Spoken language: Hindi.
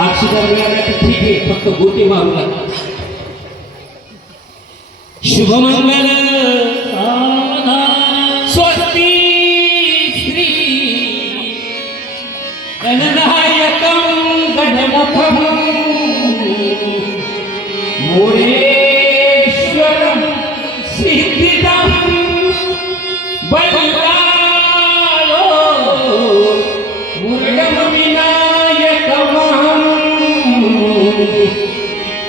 आशीर्वाद मिळाला की ठीक आहे फक्त गोटी मारू लागला शुभमंगल स्वस्ती श्री धननायकेश्वर सिद्धिता